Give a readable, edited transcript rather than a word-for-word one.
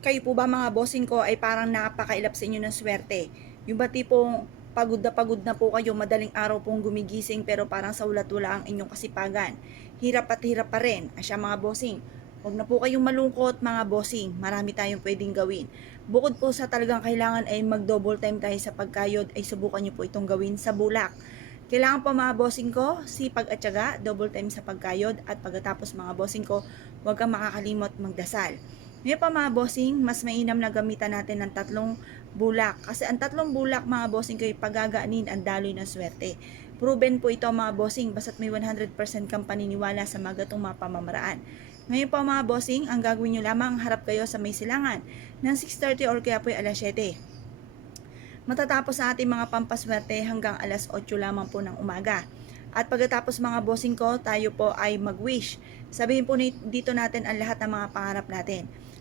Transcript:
Kayo po ba mga bossing ko ay parang napakailap sa inyo ng swerte? Yung ba tipong pagod na po kayo, madaling araw pong gumigising pero parang sa ulat-wala ang inyong kasipagan. Hirap at hirap pa rin. Asya mga bossing, huwag na po kayong malungkot mga bossing. Marami tayong pwedeng gawin. Bukod po sa talagang kailangan ay mag-double time tayo sa pagkayod, ay subukan nyo po itong gawin sa bulak. Kailangan po mga bossing ko, sipag at syaga, double time sa pagkayod at pagkatapos mga bossing ko, huwag kang makakalimot magdasal. Ngayon pa mga bossing, mas mainam na gamitan natin ng tatlong bulak. Kasi ang tatlong bulak mga bossing ko ay pagagaanin ang daloy ng swerte. Proven po ito mga bossing, basta't may 100% kang paniniwala sa mga gatong mga pamamaraan. Ngayon pa mga bossing, ang gagawin nyo lamang, harap kayo sa may silangan ng 6:30 or kaya po ay alas 7. Matatapos sa ating mga pampaswerte hanggang alas 8 lamang po ng umaga. At pagkatapos mga bossing ko, tayo po ay mag-wish. Sabihin po dito natin ang lahat ng mga pangarap natin.